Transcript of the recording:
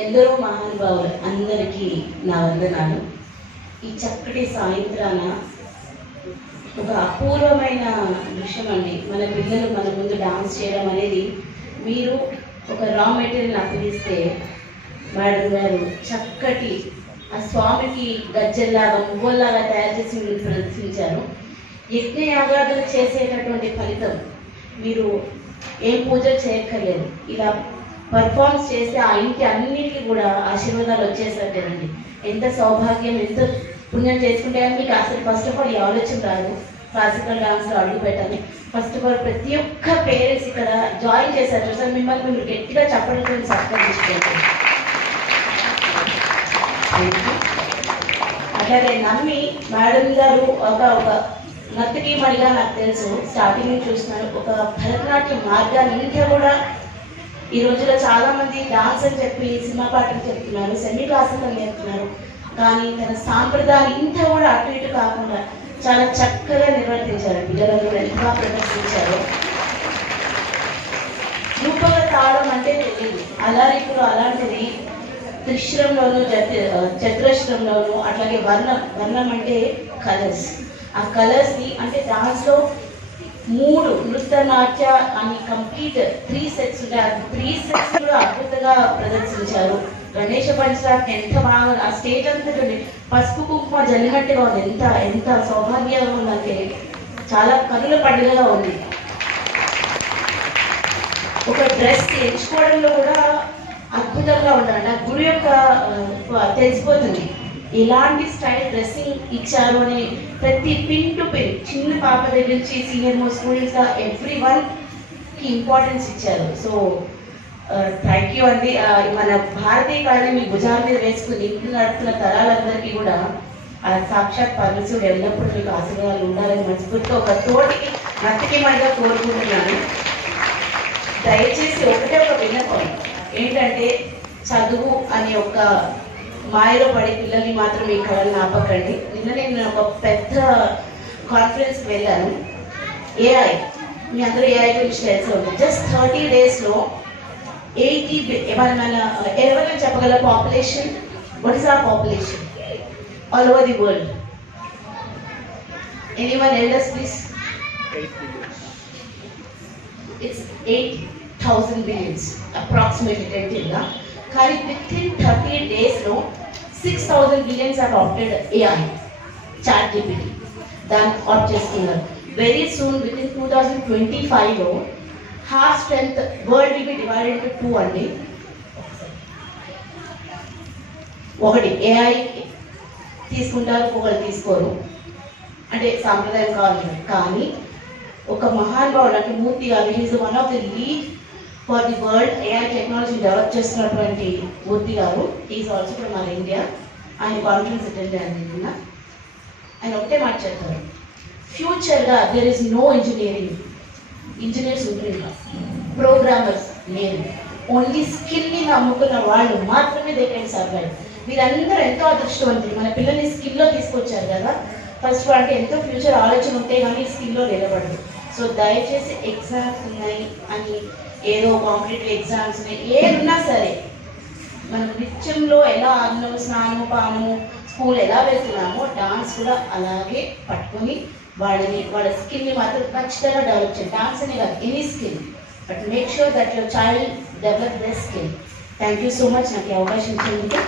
ఎందరో మహానుభావులు అందరికీ నా వందనాలు. ఈ చక్కటి సాయంత్రాన ఒక అపూర్వమైన దృశ్యం అండి. మన పిల్లలు మన ముందు డాన్స్ చేయడం అనేది, మీరు ఒక రా మెటీరియల్ అప్పగిస్తే మేడం గారు చక్కటి ఆ స్వామికి గజ్జల్లాగా మువ్వల్లాగా తయారు చేసి మీరు ప్రదర్శించారు. యజ్ఞయాగాదులు చేసేటటువంటి ఫలితం మీరు ఏం పూజలు చేయక్కర్లేదు, ఇలా పర్ఫార్మెన్స్ చేస్తే ఆ ఇంటి అన్నిటికీ కూడా ఆశీర్వాదాలు వచ్చేసట్టేనండి. ఎంత సౌభాగ్యం, ఎంత పుణ్యం చేసుకుంటే కానీ మీకు అసలు ఫస్ట్ ఆఫ్ ఆల్ ఈ ఆలోచన రాదు క్లాసికల్ డాన్స్లో అడుగు పెట్టాలి. ఫస్ట్ ఆఫ్ ఆల్ ప్రతి ఒక్క పేరెంట్స్ ఇక్కడ జాయిన్ చేశారు చూసారు, మిమ్మల్ని మీరు గట్టిగా చెప్పడంతో సబ్స్క్రైబ్ చేసుకోండి. అట్లాగే నమ్మి మేడం గారు ఒక నర్తకి మడిగా నాకు తెలుసు, స్టార్టింగ్ నుంచి చూస్తున్నాను. ఒక భరతనాట్యం మార్గాన్ని ఇంకా కూడా ఈ రోజుల్లో చాలామంది డాన్స్ అని చెప్పి సినిమా పాటలు చెప్తున్నారు, సెమీ క్లాసికల్ నేర్పుతున్నారు. కానీ తన సాంప్రదాయం ఇంత కూడా అటు ఇటు కాకుండా చాలా చక్కగా నిర్వర్తించారు. పిల్లలందరూ ఎంత బాగా ప్రదర్శించారు. రూపంగా తాళం అంటే తెలియదు, అలారిపులు అలాంటిది త్రిశ్రంలోను చతురశ్రంలోను, అట్లాగే వర్ణం అంటే కలర్స్. ఆ కలర్స్ని అంటే డాన్స్లో 3 నృత్య నాట్య అని కంప్లీట్ 3 సెట్స్ ఉంటాయి. ఆ 3 సెట్స్ కూడా అద్భుతంగా ప్రదర్శించారు. గణేష పంచరాత్రి ఎంత బాగా, ఆ స్టేజ్ అంతా పసుపు కుంకుమ జల్లినట్టుగా ఉంది. ఎంత సౌభాగ్యంగా ఉందంటే చాలా కనుల పండుగగా ఉంది. ఒక డ్రెస్ ఎంచుకోవడంలో కూడా అద్భుతంగా ఉండాలి. ఆ గుడి యొక్క తెలిసిపోతుంది ఎలాంటి స్టైల్ డ్రెస్సింగ్ ఇచ్చారు అని. ప్రతి పిన్ టు పిన్, చిన్న పాప దగ్గర నుంచి సీనియర్ మోస్ట్ స్టూడెంట్స్ ఎవ్రీ వన్కి ఇంపార్టెన్స్ ఇచ్చారు. సో థ్యాంక్ యూ అండి. మన భారతీయ కళని మీ భుజాల మీద వేసుకుని ఇంట్లో నడుపుతున్న తరాలందరికీ కూడా సాక్షాత్ పరమశివుడు ఎల్లప్పుడూ మీకు ఆశీర్వాదాలు ఉండాలని మనస్ఫూర్తిగా ఒక తోటికి నర్తకిమడిగా కోరుకుంటున్నాను. దయచేసి ఒకటే ఒక విన్నపం ఏంటంటే, చదువు అనే ఒక మాయలో పడి పిల్లల్ని మాత్రం ఈ కళలను ఆపకండి. నిన్న నేను ఒక పెద్ద కాన్ఫరెన్స్కి వెళ్ళాను. ఏఐ, మీ అందరూ ఏఐ గురించి తెలిసి ఉంది. జస్ట్ 30 డేస్లో 80 ఎవరైనా చెప్పగల population? What is our population all over the world? Anyone elders please? 8 billion. It's 8,000 billions approximately tentatively. కానీ వితిన్ 30 డేస్లో 6,000 billions are adopted AI, ChatGPT, దాన్ని ఆప్ట్ చేస్తున్నారు. వెరీ సూన్ వితిన్ 2025లో heart strength world will be divided into 2 అండి. ఒకటి AI తీసుకుంటారు, ఒకరు తీసుకోరు, అంటే సాంప్రదాయం కావాలి. కానీ ఒక మహానుభావుడు అంటే మూర్తి గారు, is one of the lead for the world AI technology develop చేస్తున్నటువంటి మూర్తి గారు. ఈజ్ ఆల్సో ఫ్రమ్ మన ఇండియా. ఆయన కాన్ఫరెన్స్ అటెండ్ అయ్యింది. ఆయన ఒకటే మాట చెప్తారు, ఫ్యూచర్గా దెర్ ఇస్ నో ఇంజనీర్స్ ఉంటుంది, ప్రోగ్రామర్స్ లేరు, ఓన్లీ స్కిల్ని నమ్ముకున్న వాళ్ళు మాత్రమే దే కెన్ సర్వైవ్. వీరందరూ ఎంతో అదృష్టవంతులు. మన పిల్లల్ని స్కిల్లో తీసుకొచ్చారు కదా. ఫస్ట్ అంటే ఎంతో ఫ్యూచర్ ఆలోచన ఉంటే కానీ స్కిల్లో నిలబడదు. సో దయచేసి ఎగ్జామ్స్ ఉన్నాయి అని ఏదో కాంపిటేటివ్ ఎగ్జామ్స్ ఉన్నాయి, ఏదున్నా సరే మనం నిత్యంలో ఎలా అన్నం స్నానం పానము స్కూల్ ఎలా వెళ్తున్నామో డాన్స్ కూడా అలాగే పట్టుకొని వాళ్ళ స్కిల్ని మాత్రం ఖచ్చితంగా డెవలప్ చేయండి. డాన్స్ అనే కాదు, any skill, but make sure that your child develop the skill. Thank you so much నాకు ఈ అవకాశం ఇచ్చినందుకు.